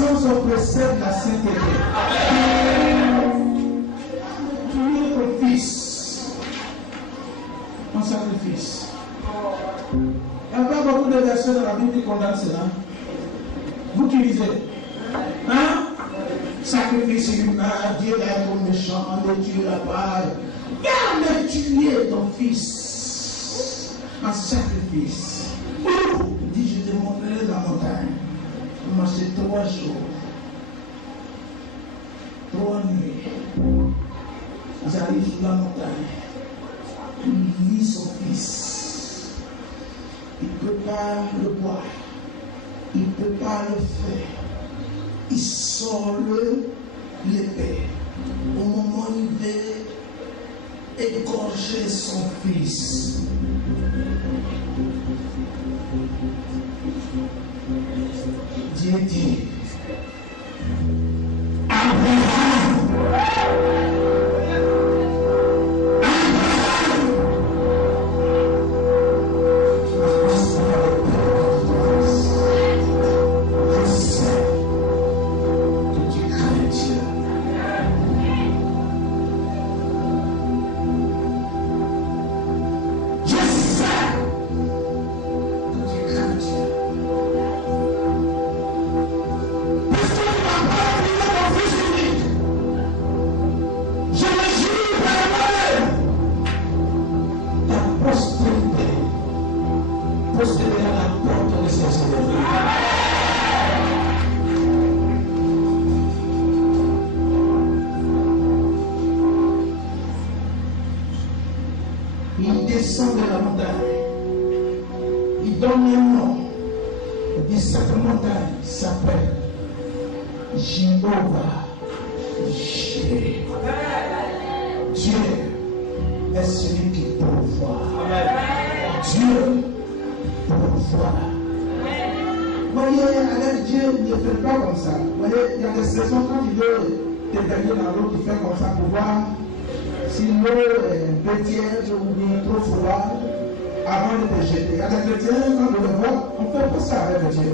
l'obéissance précède la sainteté. Tu es ton fils en sacrifice. Il n'y a pas beaucoup de versets dans la Bible qui condamnent cela. Vous qui lisez, hein? Sacrifice humain, Dieu est un méchant, Dieu l'a pas. Mais tu es ton fils en sacrifice. Il dit, je te montrerai la montagne. Il m'a fait 3 jours, 3 nuits. J'arrive sur la montagne. Il lit son fils. Il prépare le bois. Il prépare le feu. Il sort l'épée. Au moment où il veut égorger son fils. Dieu dit, il descend de la montagne. Il donne un nom. Il dit cette montagne s'appelle Jéhovah. Dieu est celui qui pourvoit. Dieu pourvoit. Voyez, avec Dieu ne fait pas comme ça. Voyez, il y a des saisons quand il veut te gagner dans l'eau, il fait comme ça pour voir si l'eau est un peu tiède ou bien trop froide avant de te jeter. Il y a des chrétiens, quand on le voit, on ne fait pas ça avec Dieu.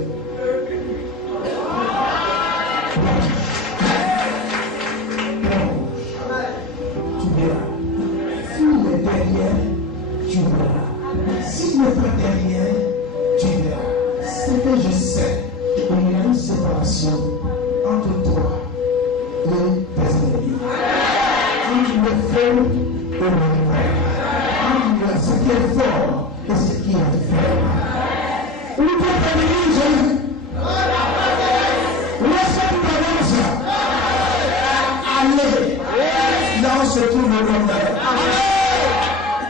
Tu verras. S'il est derrière, tu verras. S'il n'est pas derrière, tu verras. C'est que je sais qu'il y a une séparation entre toi et tes ennemis. Entre le feu et le mal. Entre ce qui est fort et ce qui est faible. Où tu es ennemi, Jésus? Laisse-moi t'avancer. Allez. Là où se trouve le bonheur.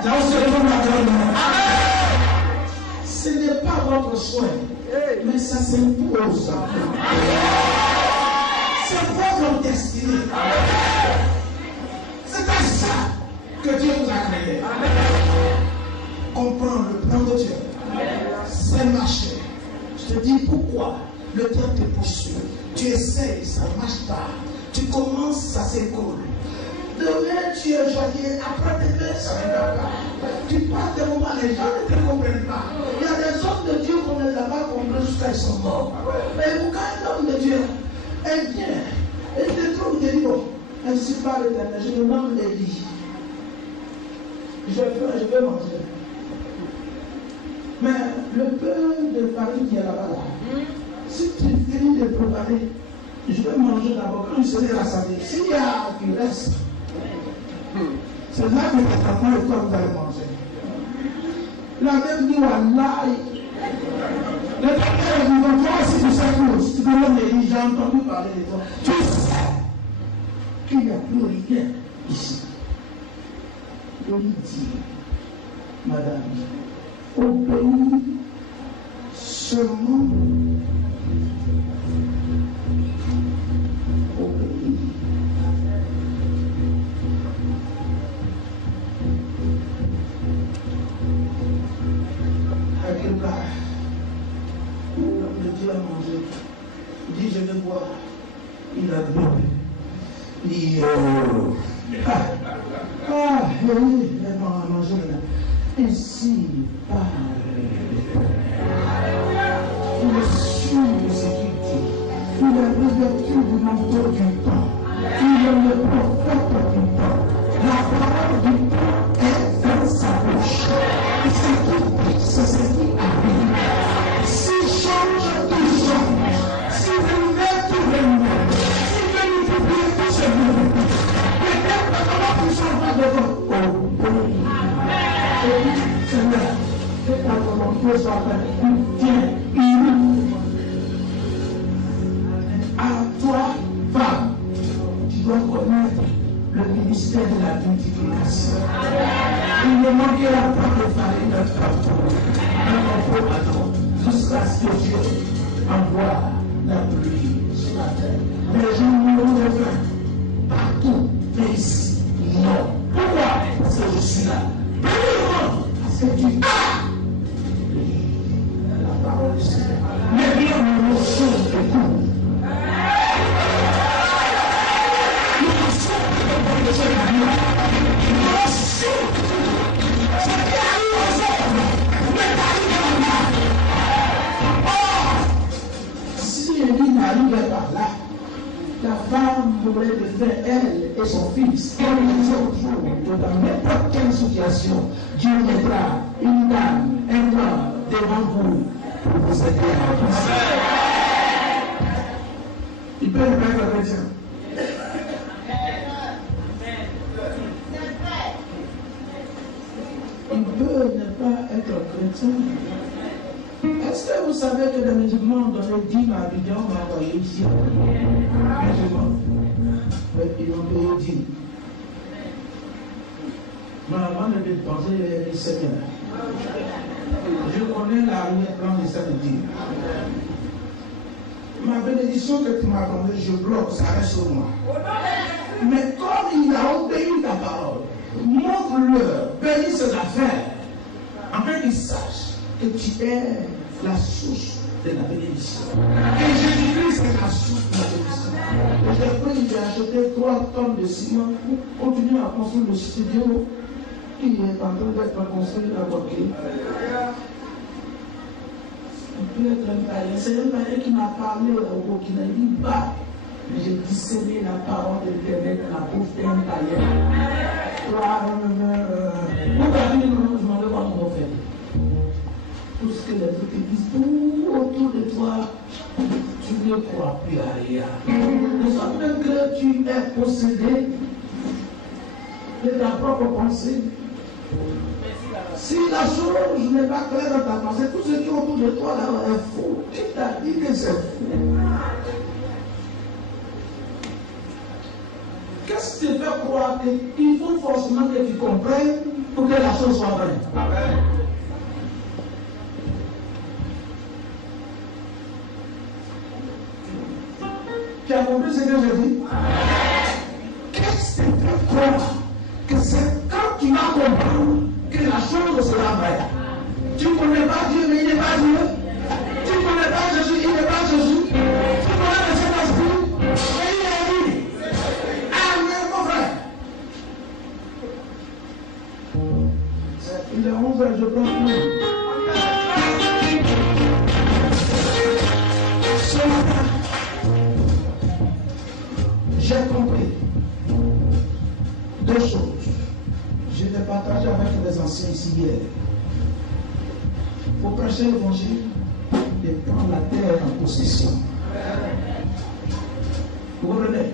Là où se trouve la grandeur. Ce n'est pas votre soin, mais ça s'impose. C'est votre destinée. C'est à ça que Dieu vous a créé. Comprends le plan de Dieu. C'est marcher. Je te dis pourquoi le temps te poursuit. Tu essayes, ça ne marche pas. Tu commences, ça s'écoule. Demain, tu es joyeux. Après demain, ça ne va pas. Tu passes des moments, les gens ne te comprennent pas. Il y a des hommes de Dieu qu'on ne les a pas compris jusqu'à ils sont morts. Mais quand un homme de Dieu est bien, et te trouve, il te dit, bon, ainsi par l'Éternel, je me nomme Élie. Je vais manger. Mais le peu de farine qui est là-bas, si tu finis de préparer, je vais manger d'abord quand je serai rassasié. S'il y a du reste, c'est là que votre enfant et toi vous allez manger. La même dit, Wallah, le docteur dit, toi aussi tu sais tout. Si tu connais Élie, j'ai entendu parler de toi. Tu sais qu'il n'y a plus rien ici. Élie dit, madame, obéis seulement. Obéis. Alléluia. L'homme de Dieu a mangé. Il dit, je vais boire. Il a bu. Il dit, il a mangé là. Ainsi parle l'Éternel. Il est sûr de ce qu'il dit. Il est manteau du temps. Il est le prophète du temps. La parole du temps est dans sa bouche. Et ce qui dit, c'est ce qui arrive. S'il change, tout change. S'il remet, tout remet. S'il veut nous publier, tout se publie. Peut-être que comment tout changera de votre pays. Seigneur, que ta volonté soit faite. Viens, à toi, femme, tu dois connaître le ministère de la multiplication. Il ne manquera pas de farine partout, dans ton poids, jusqu'à ce que Dieu envoie la pluie sur la terre. Les gens mourront de faim partout, mais ici, non. Pourquoi? Parce que je suis là. Premièrement, parce que tu as la parole du Seigneur. Mais bien, nous sommes de tout. Si Élie n'arrivait pas là, la femme voulait le faire, elle et son fils, comme les autres jours, dans n'importe quelle situation, Dieu mettra une dame, un homme devant vous pour vous aider à avancer. Il peut ne pas être chrétien. Il peut ne pas être chrétien. Est-ce que vous savez que les musulmans ont donné 10 Abidjan m'ont envoyé ici? Musulmans. Mais ils ont payé 10. Normalement, le dépenser les 7 heures. Je connais l'arrière-plan de cette dîme. Ma bénédiction que tu m'as donnée, je bloque, ça reste sur moi. Mais comme il a obéi ta parole, montre-leur, bénis ses affaires, afin qu'ils sachent que tu es la source de la bénédiction. Et Jésus-Christ est la source de la bénédiction. Et j'ai pris, j'ai acheté 3 tonnes de ciment pour continuer à construire le studio qui est en train d'être construit à Boké. Il peut être un tailleur. C'est un tailleur qui m'a parlé au Burkina. Il dit bah, j'ai discerné la parole de l'Éternel dans la bouche d'un tailleur. Pourquoi je me demande comment faire? Tout ce que les autres disent, tout autour de toi, tu ne crois plus à rien. De sorte même que tu es possédé de ta propre pensée. Si la chose n'est pas claire dans ta pensée, tout ce qui est autour de toi là est faux. Qui t'a dit que c'est faux? Qu'est-ce qui te fait croire qu'il faut forcément que tu comprennes pour que la chose soit vraie? Amen. Tu as compris ce que je dis? Qu'est-ce qui te fait croire que c'est quand tu vas comprendre que la chose sera vraie? Tu ne connais pas Dieu, mais il n'est pas Dieu. Tu ne connais pas Jésus, il n'est pas Jésus. Tu connais le Saint-Esprit, mais il est lui. Amen, mon frère. Il est 11 heures, je pense. Ce matin, j'ai compris 2 choses. Je l'ai partagé avec les anciens ici hier. Pour prêcher l'évangile et prendre la terre en possession. Vous comprenez?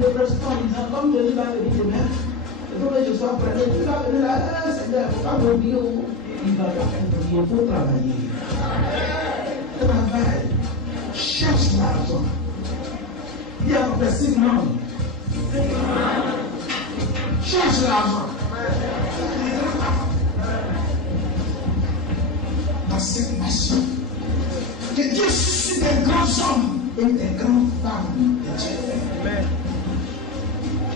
Le président disant, comme Jésus va venir demain, il faut que je sois prêt. Il va venir là, Seigneur, il ne faut pas m'oublier. Il va pas m'oublier, il faut travailler. Travaille, cherche l'argent. Il y a progressivement. Cherche l'argent. Dans cette nation, que Dieu suscite des grands hommes et des grandes femmes de Dieu.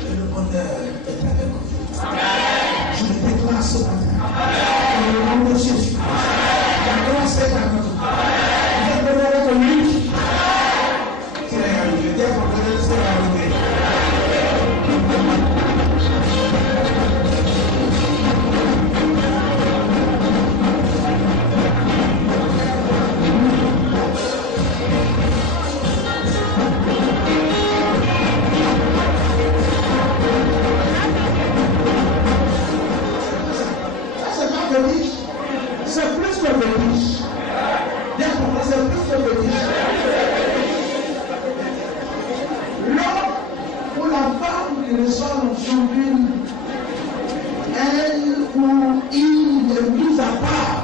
Que le bonheur est avec vous. Je le déclare ce matin. Dans le nom de Jésus. La grâce est avec vous. Vous êtes venu avec lui. C'est arrivé. Dieu vous connaît, c'est arrivé. fétiche. Bien compris, c'est plus que fétiche. L'homme ou la femme qui reçoit l'onction d'huile, elle ou il est mis à part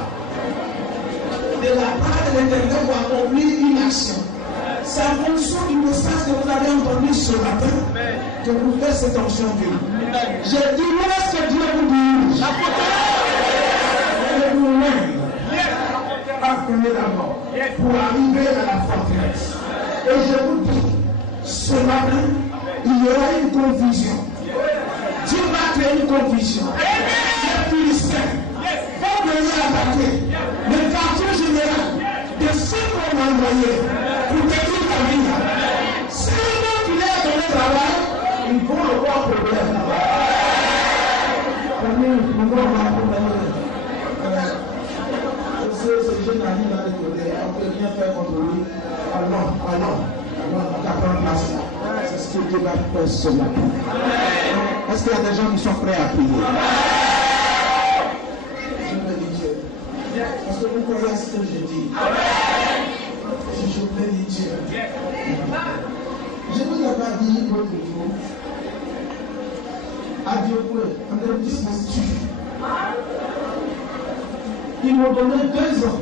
de la part de l'Éternel pour accomplir une action. C'est en fonction du message que vous avez entendu ce matin que vous faites cette onction d'huile. J'ai dit, lorsque Dieu vous dirige, vous-même, apprenez d'abord pour arriver à la forteresse. Et je vous dis, ce matin, il y aura une confusion. Dieu va créer une confusion. Les Philistins vont venir attaquer le quartier général de ceux qu'on a envoyés pour détruire la ville. Si l'homme qui est dans le travail, ils vont avoir problème là-bas. Je sais, ce jeune ami là de côté, on ne peut rien faire contre lui. Allons, on va prendre place là. C'est ce que Dieu va faire ce matin. Est-ce qu'il y a des gens qui sont prêts à prier? Je bénis Dieu. Parce que vous croyez à ce que je dis. Je bénis Dieu. Je vous ai pas dit l'autre jour. Adieu pour eux. On a dit ce ils m'ont donné 2 ans.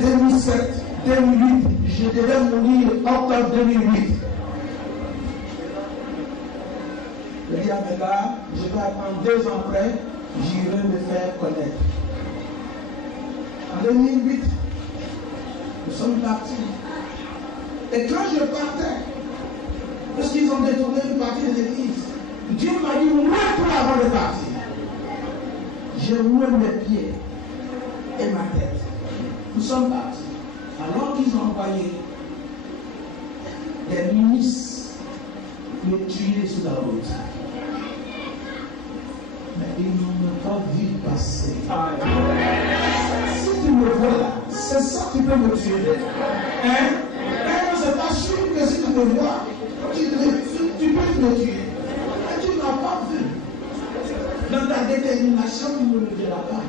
2007, 2008. Je devais mourir en octobre 2008. Je dis à mes gars, je vais attendre 2 ans après, j'irai me faire connaître. En 2008, nous sommes partis. Et quand je partais, parce qu'ils ont détourné une partie de l'église, Dieu m'a dit, mouille-toi avant de partir. J'ai mouillé mes pieds et ma tête. Nous sommes partis. Alors qu'ils ont envoyé des milices me tuer sur la route. Mais ils n'ont pas vu passer. Si tu me vois là, c'est ça qui peut me tuer. Hein? Et c'est pas sûr que si tu me vois, tu peux me tuer. Mais tu n'as pas vu. Dans ta détermination, tu ne me verras pas.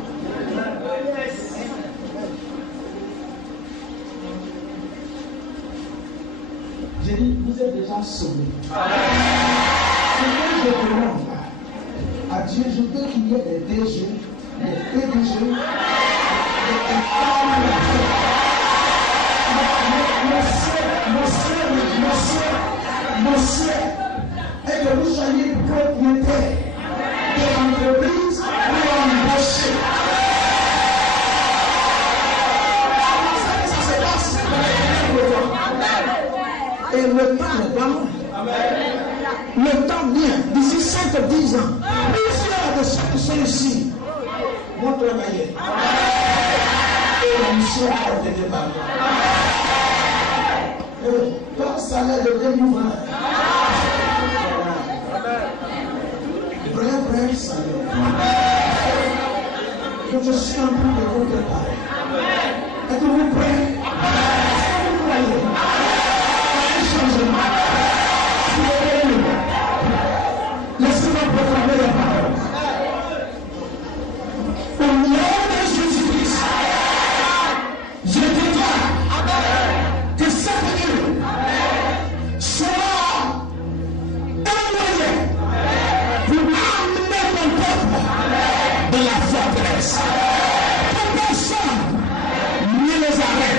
J'ai dit, vous êtes déjà sauvés. Ce que je demande à Dieu, je veux qu'il y ait des DG, des PDG, des monsieur, et que vous soyez propriétaire de l'entreprise pour embaucher. Ça se passe. Et le temps n'est pas loin. Le temps vient, d'ici 5-10 ans. Plusieurs de ceux qui sont ici vont travailler. Et la mission a été débarquée. Pas un salaire de 2020. Vrai salaire. Donc je suis en train de vous préparer. Êtes-vous prêts? Est-ce que vous croyez? Laissez-moi proclamer la parole. Au nom de Jésus-Christ, je déclare que cette île sera un moyen pour amener mon peuple de la forteresse. Que personne ne les arrête.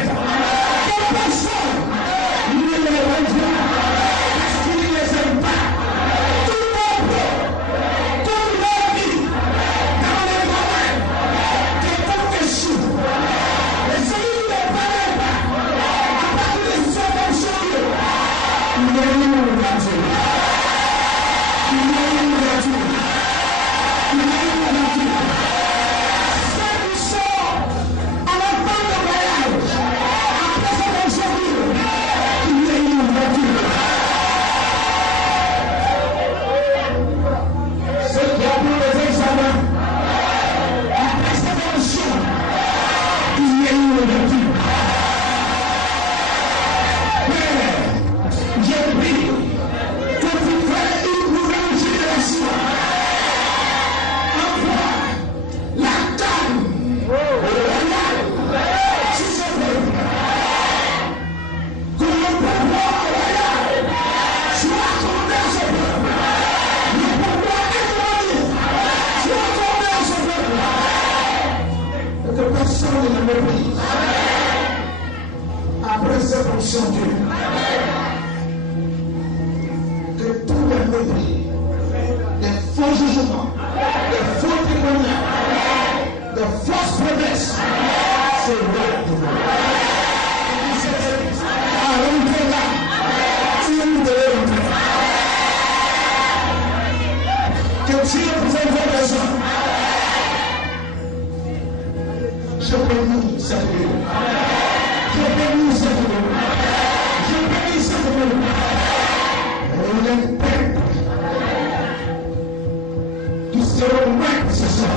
convaincre ce soir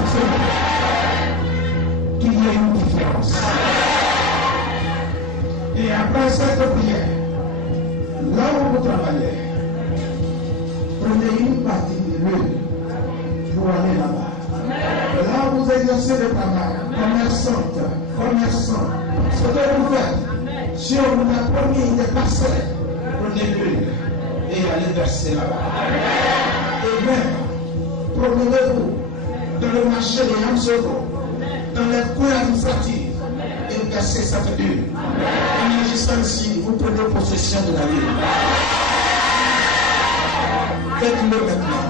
qu'il y a une différence. Et après cette prière, là où vous travaillez, prenez une partie de l'huile pour aller là-bas. Là où vous exercez le travail, commerçant, ce que vous faites, si on vous a promis de passer, prenez l'huile et allez verser là-bas. Et même, promenez-vous dans le marché de Yamsoro, dans les coins administratifs, et versez cette huile. En agissant ici, vous prenez possession de la ville. Faites-le maintenant.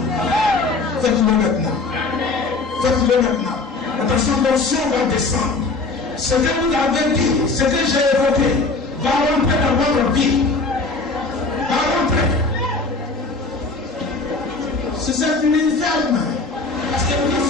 Faites-le maintenant. Faites-le maintenant. Attention, l'onction va descendre. Ce que vous avez dit, ce que j'ai évoqué, va rentrer dans votre vie. Va rentrer. Si c'est une ferme, c'est une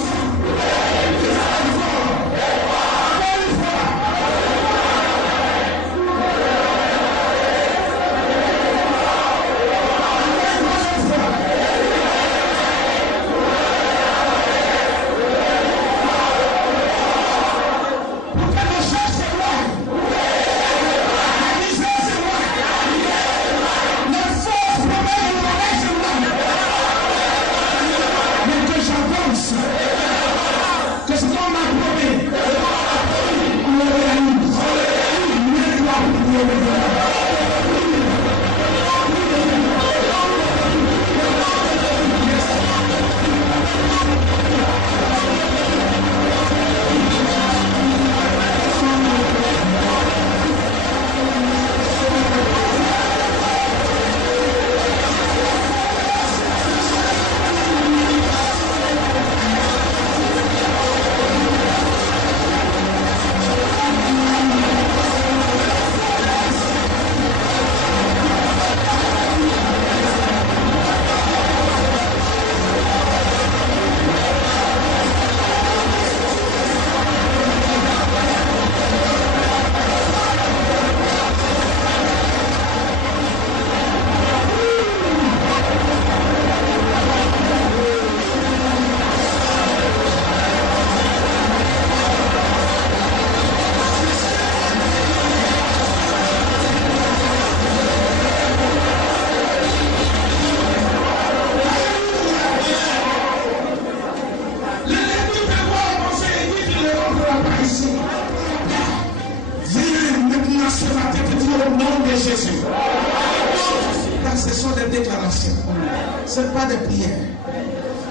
c'est pas des prières.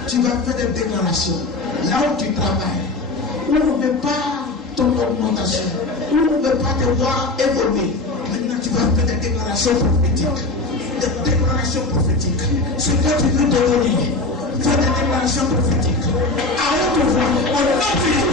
Tu vas faire des déclarations. Là où tu travailles, où on ne veut pas ton augmentation, où on ne veut pas te voir évoluer. Maintenant, tu vas faire des déclarations prophétiques. Des déclarations prophétiques. Ce que tu veux devenir, fais des déclarations prophétiques. À haute voix, on appuie.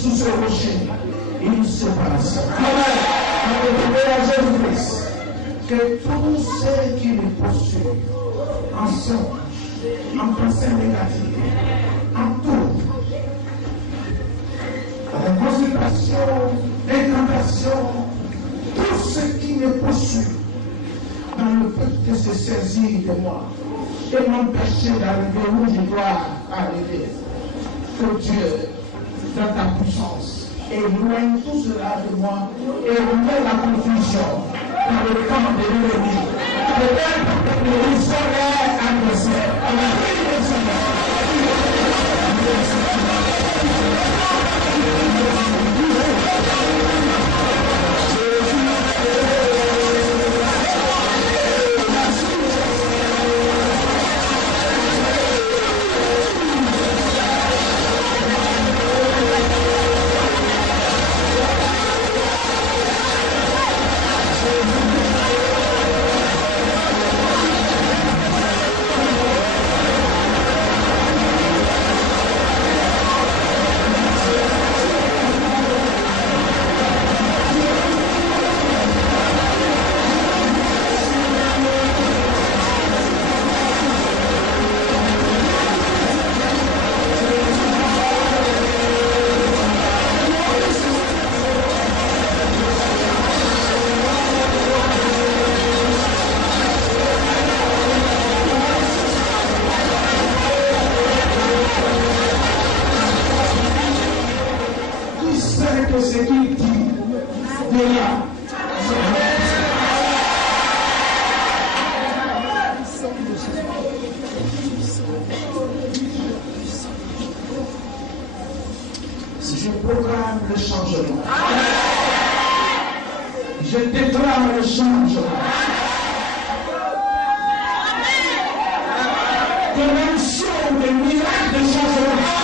sous ce rocher, une séparation. Amen. À Jésus-Christ, que tous ceux qui nous poursuivent, en songe, en pensée négative, en tout, en consultation, incantation, tout ce qui me poursuit, dans le but de se saisir de moi et m'empêcher d'arriver où je dois arriver. Que Dieu, dans ta puissance, éloigne tout cela de moi et remet la confusion dans le camp de l'ennemi. Peut-être que nous serons adversaires. Je proclame le changement. Je déclare le changement. De l'onction, des miracles de changement.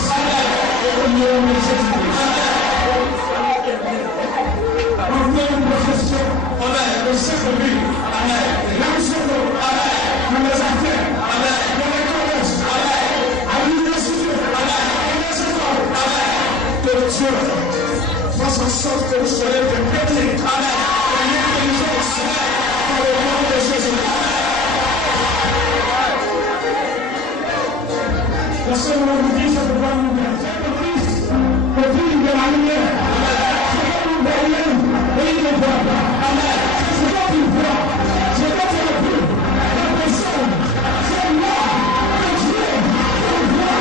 grâce. Au nom de Jésus-Christ. On fait une profession. Le Saint-Esprit. L'ensemble. Dans les affaires. Dans les commerces. À l'université. Dans les écoles. Que Dieu fasse en sorte que vous soyez des bénis. Une intelligence. Dans le nom de Jésus. Le Seigneur vous dit, ça peut pas nous dire. Le prix de la lumière. C'est pas nous derrière. Et il ne voit pas. C'est pas qu'il voit. C'est pas qu'il a vu. La personne. C'est moi. Le Dieu. Le voit.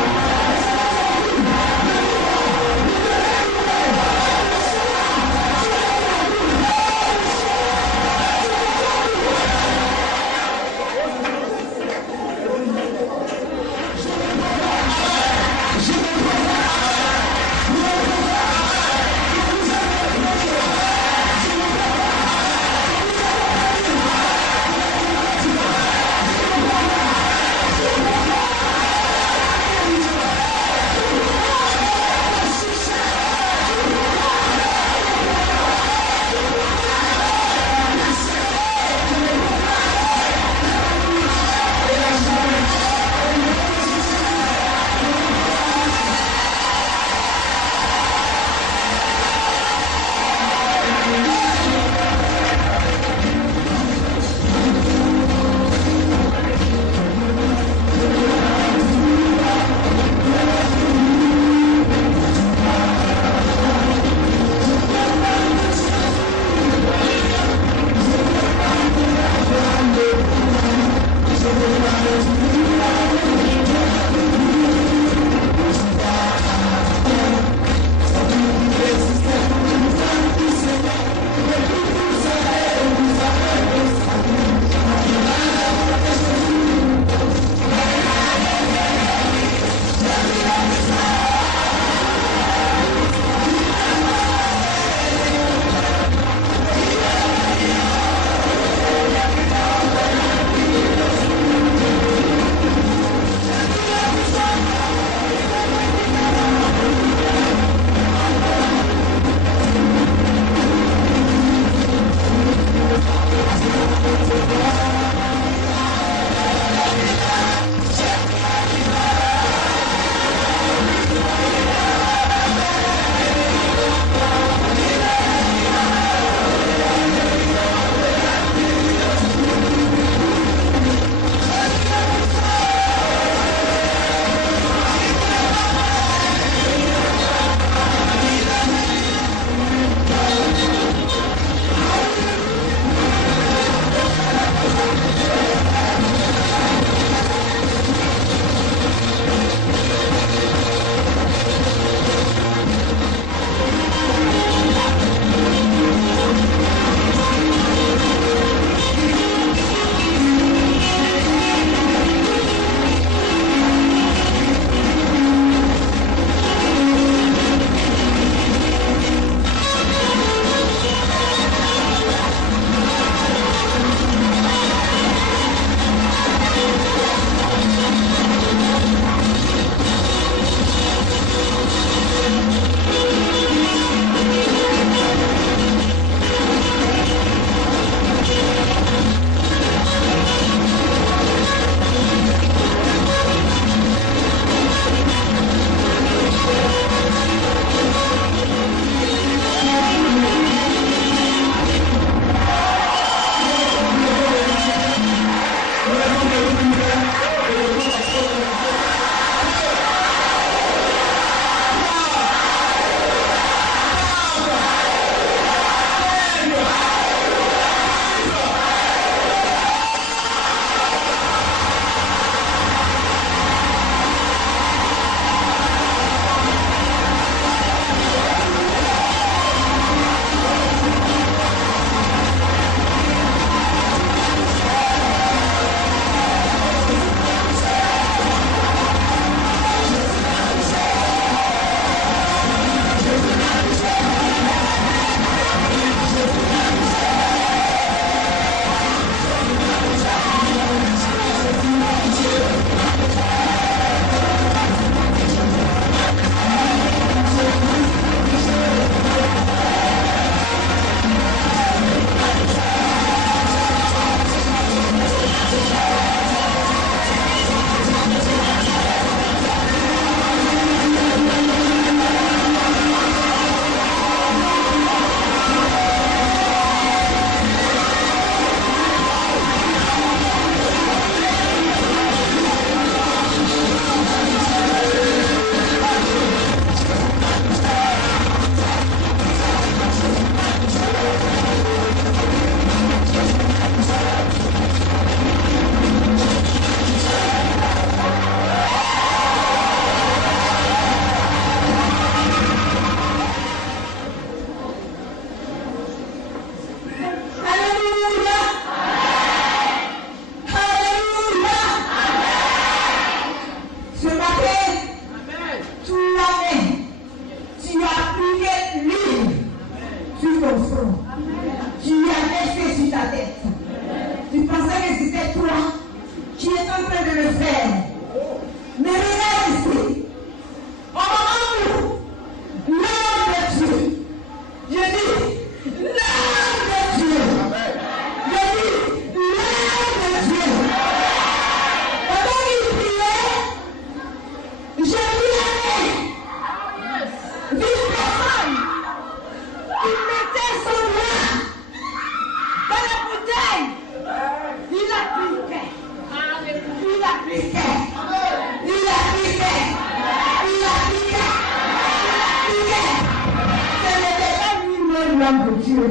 femme de Dieu.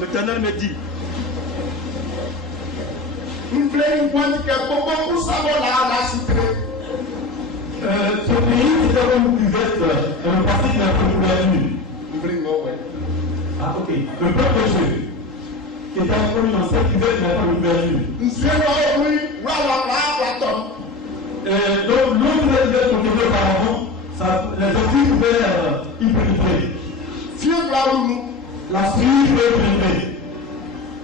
L'Éternel me dit, ce pays c'est comme une cuvette, le passé qui a fait ah ok, le peuple péché qui était encore dans cette cuvette n'a pas ouvert. Donc l'eau que vous êtes contrôlée auparavant, les esprits pouvaient y pénétrer. La suite peut pénétrer.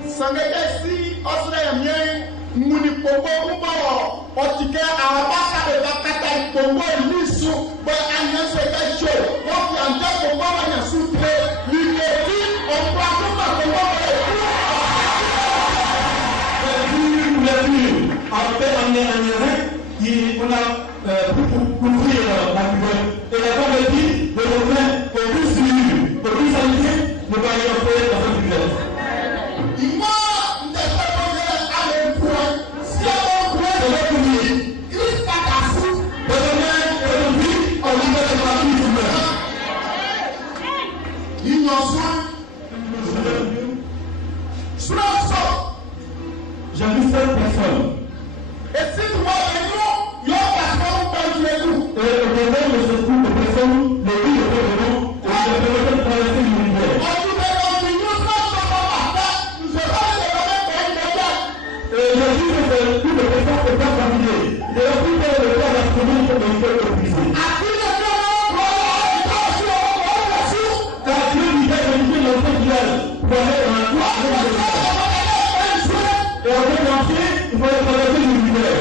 Sangesi osremien muni pombo kubo otike arabaka de bakata pombo lisu ba anyense kacho woki anja pombo anya sutre liketi omba kuma pombo après on a pour ouvrir la cuvette et la femme dit de revenir au plus sûr, au plus santé, ne pas y offrir dans cette cuvette. J'ai vu 7 personnes. Et si tu vois les noms, il y a pas de nous. Et au problème de ce groupe de personnes, les vies de nous, et je vais peut-être traverser l'univers. Et j'ai vu que ce groupe de personnes n'est pas familier. Il est aussi fait le cas d'astronomie pour les faire épuiser. Car Dieu lui a donné l'enfant village pour aller dans la cour. Et en fait, entier, il faut traverser l'univers.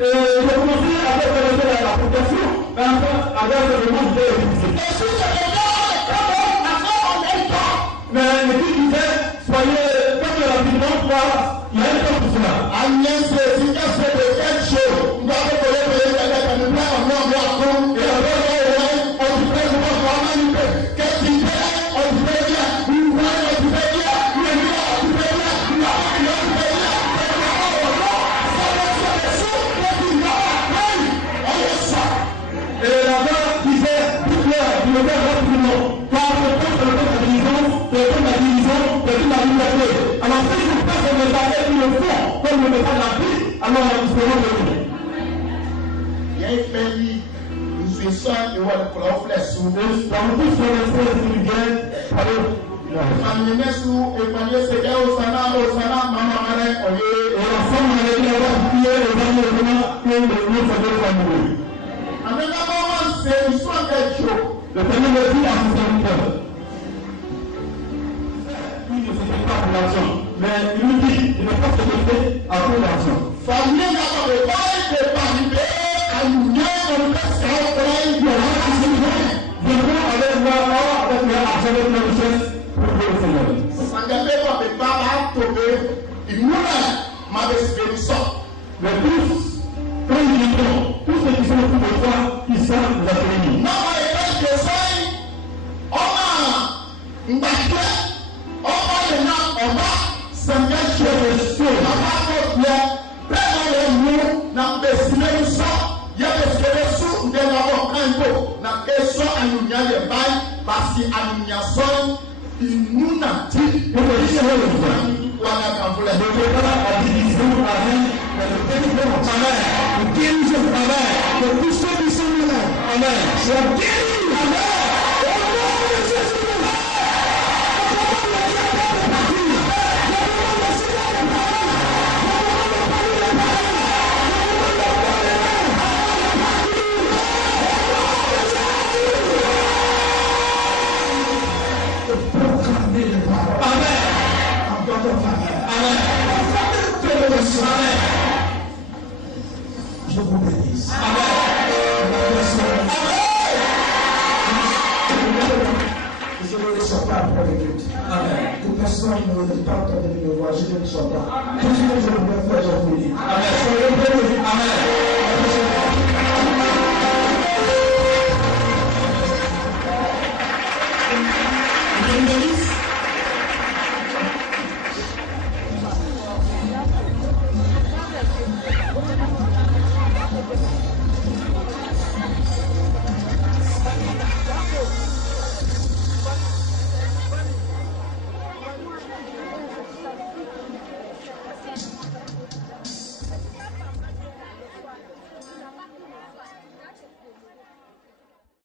Et j'ai commencé à faire traverser la protection, et enfin, avec le monde de l'église. Mais le but disait, soyez très rapidement, car il y a un temps pour cela. Agnès, si tu as fait quelque chose, tu dois te faire quelque chose. Et alors, on te fait comment on va manipuler. Alors, nous ferons le coup. Il y a un pays, nous sommes et on va le flèche sous. Dans le coup, sur les frères de l'Union, allez. Amnesu epanye seke osana mama mare oye. Et la femme a été prié et dans le moment que le mot s'est défendu. Amena maman c'est histoire de Dieu. Le Seigneur me dit à son serviteur. Il ne se fait pas pour l'argent, mais il lui dit il ne peut pas se faire à cause de l'argent. Famille n'a pas de bail de parler à l'union on peut s'en prendre Je veux aller voir avec l'argent de la richesse. Sangabe kwa beba tobe imuna mabesperiso. Mais tous, quand ils viendront, tous ceux qui sont autour de toi, ils savent la famille. Non, mais les gens, on a mbaké, on a le nom, on va s'engager les choses. On va faire plein de mots, n'a dessiné ça. Il y a des sous, on a un peu, n'a question à nous y aller parce qu'à nous y aller. Inuna ti o le se le wa na kan fule mo ko bala adi zo amen le teni ko amen o teni zo amen le kusto bi so le amen so teni amen o no le se se le Je vous bénisse. Je ne reçois pas après les cultes. Que personne ne pas entendu me voir, je ne reçois pas. Tout ce que je veux faire, je vous dis. Soyez bénis. Amen.